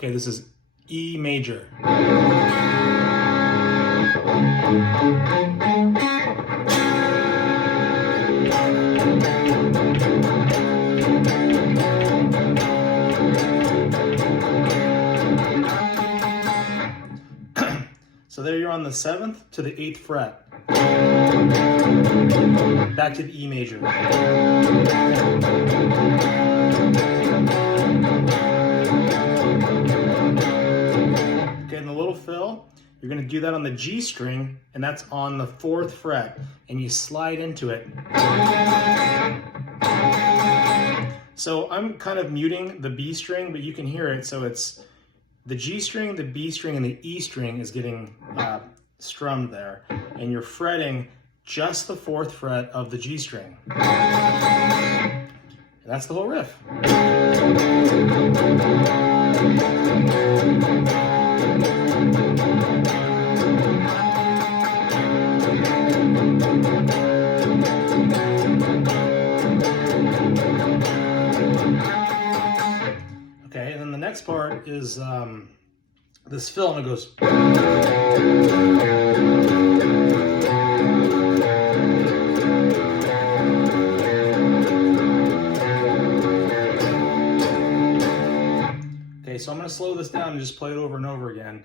Okay, this is E major. So there you're on the 7th to the 8th fret. Back to the E major. Okay, in the little fill, you're going to do that on the G string, and that's on the 4th fret, and you slide into it. So I'm kind of muting the B string, but you can hear it, so it's the G string, the B string, and the E string is getting strummed there, and you're fretting just the 4th fret of the G string. And that's the whole riff. Okay, and then the next part is this fill, and it goes. Okay, so I'm going to slow this down and just play it over and over again.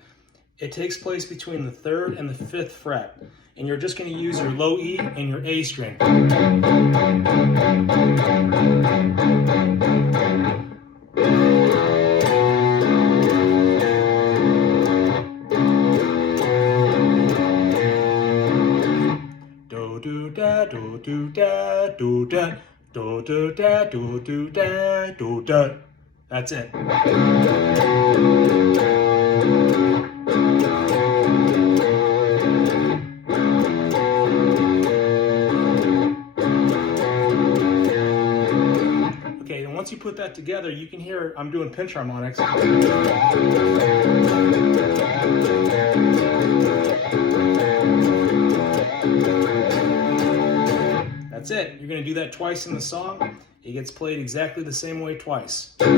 It takes place between the 3rd and the 5th fret, and you're just going to use your low E and your A string. Do do da do do da do da do do da do do da do da. That's it. Okay, and once you put that together, you can hear I'm doing pinch harmonics. That's it. You're going to do that twice in the song. It gets played exactly the same way twice. Okay,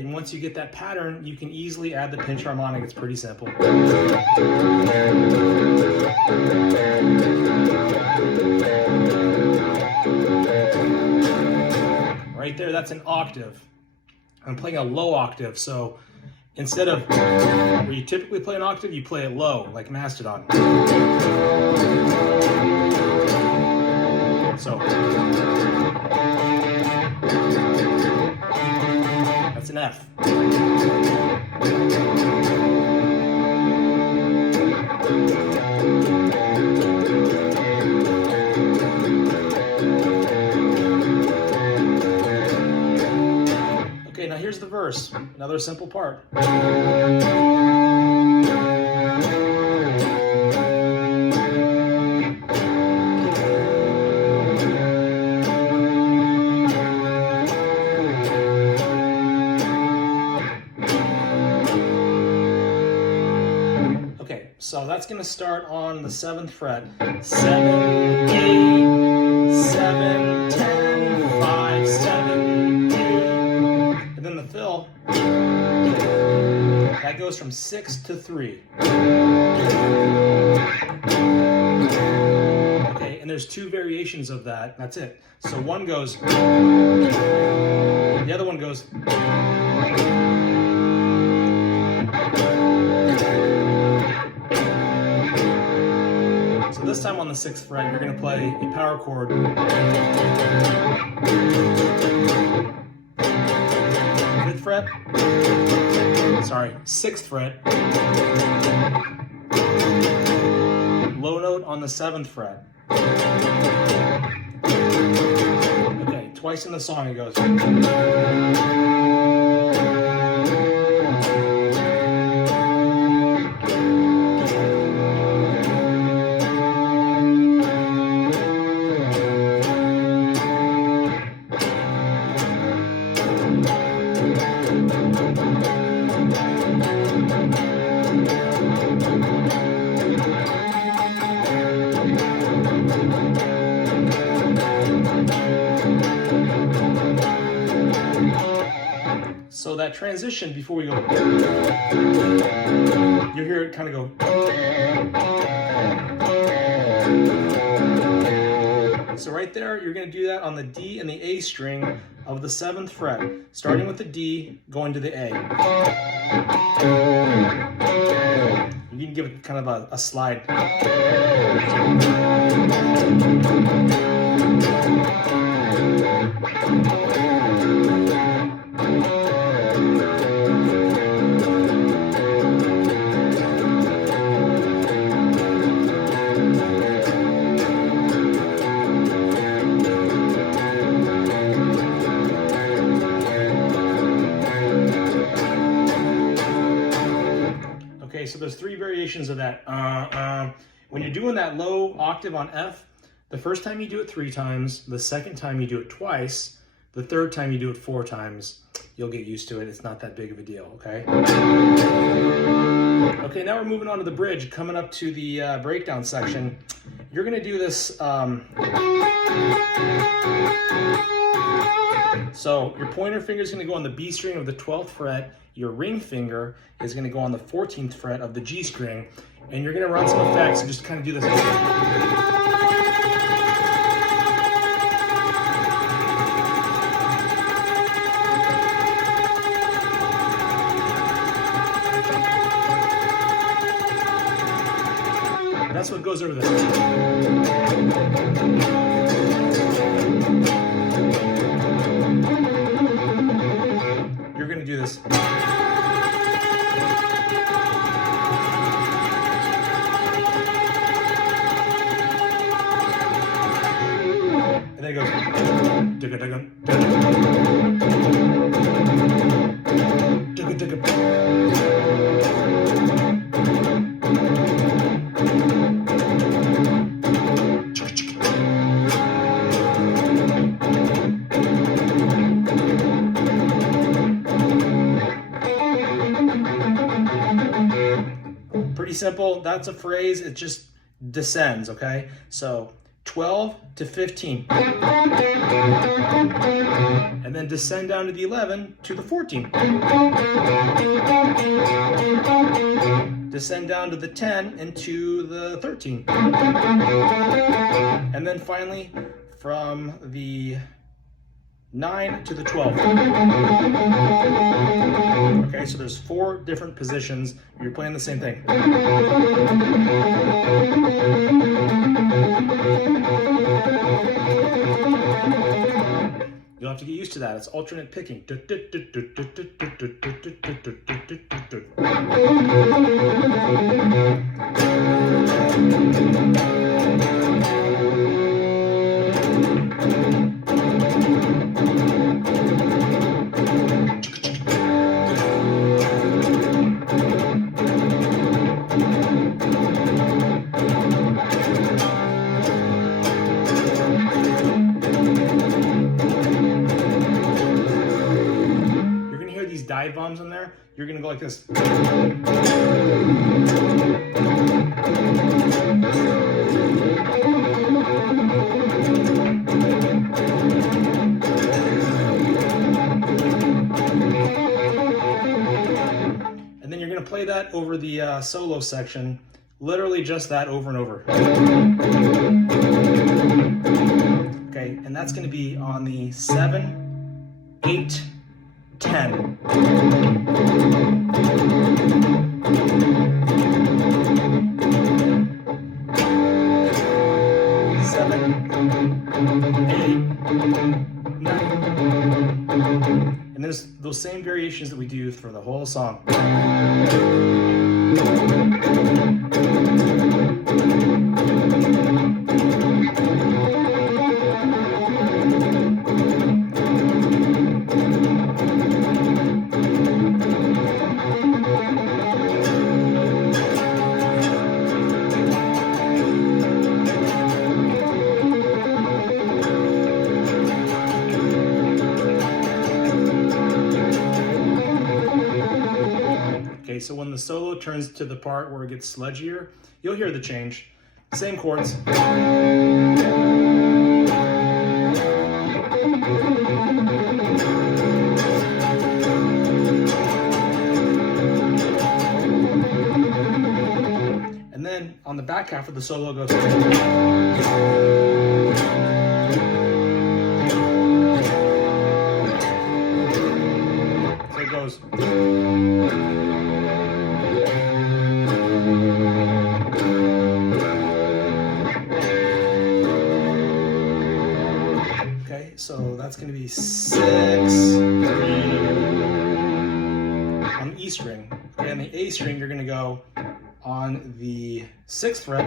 and once you get that pattern, you can easily add the pinch harmonic. It's pretty simple. Right there, that's an octave. I'm playing a low octave, so instead of where you typically play an octave, you play it low, like Mastodon. So that's an F. Okay, now here's the verse, another simple part. Okay, so that's going to start on the 7th fret. 7, 8, 7, 10, 5, 7, 8. And then the fill, that goes from 6 to 3. Okay, and there's 2 variations of that. That's it. So one goes, the other one goes. So this time on the 6th fret, you're going to play a power chord. 5th fret. Sorry, 6th fret. Low note on the 7th fret. Okay, twice in the song it goes. So that transition before we go, you hear it kind of go. So right there, you're going to do that on the D and the A string of the 7th fret, starting with the D, going to the A. You can give it kind of a slide. Okay, so there's 3 variations of that. When you're doing that low octave on F, the first time you do it 3 times, the second time you do it twice, the third time you do it 4 times. You'll get used to it. It's not that big of a deal, okay? Okay, now we're moving on to the bridge, coming up to the breakdown section. You're gonna do this, so your pointer finger is gonna go on the B string of the 12th fret, your ring finger is gonna go on the 14th fret of the G string, and you're gonna run some effects and just kind of do this. That's what goes over there. You're going to do this. And then it goes. Pretty simple. That's a phrase. It just descends, okay? So 12 to 15. And then descend down to the 11 to the 14. Descend down to the 10 and to the 13. And then finally from the 9 to the 12. Okay, so there's 4 different positions. You're playing the same thing. You'll have to get used to that. It's alternate picking. Dive bombs in there, you're gonna go like this. And then you're gonna play that over the solo section, literally just that over and over. Okay, and that's gonna be on the 7, 8, 10. 7, 8, 9. And there's those same variations that we do for the whole song. Okay, so when the solo turns to the part where it gets sludgier, you'll hear the change. Same chords. And then on the back half of the solo goes. So it goes. Okay, so that's going to be 6, 3 on the E string. Okay, on the A string, you're going to go on the 6th fret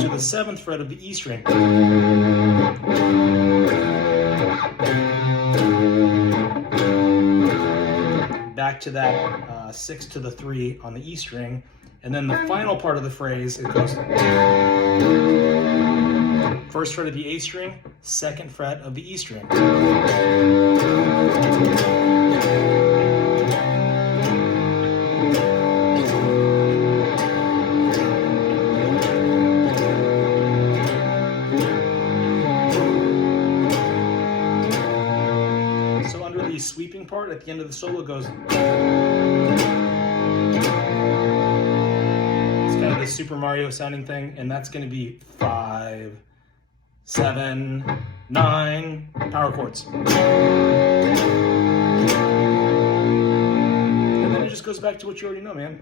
to the 7th fret of the E string. Back to that 6 to the 3 on the E string. And then the final part of the phrase, it goes 1st fret of the A string, 2nd fret of the E string. So under the sweeping part, at the end of the solo goes. This Super Mario sounding thing, and that's going to be 5, 7, 9 power chords. And then it just goes back to what you already know, man.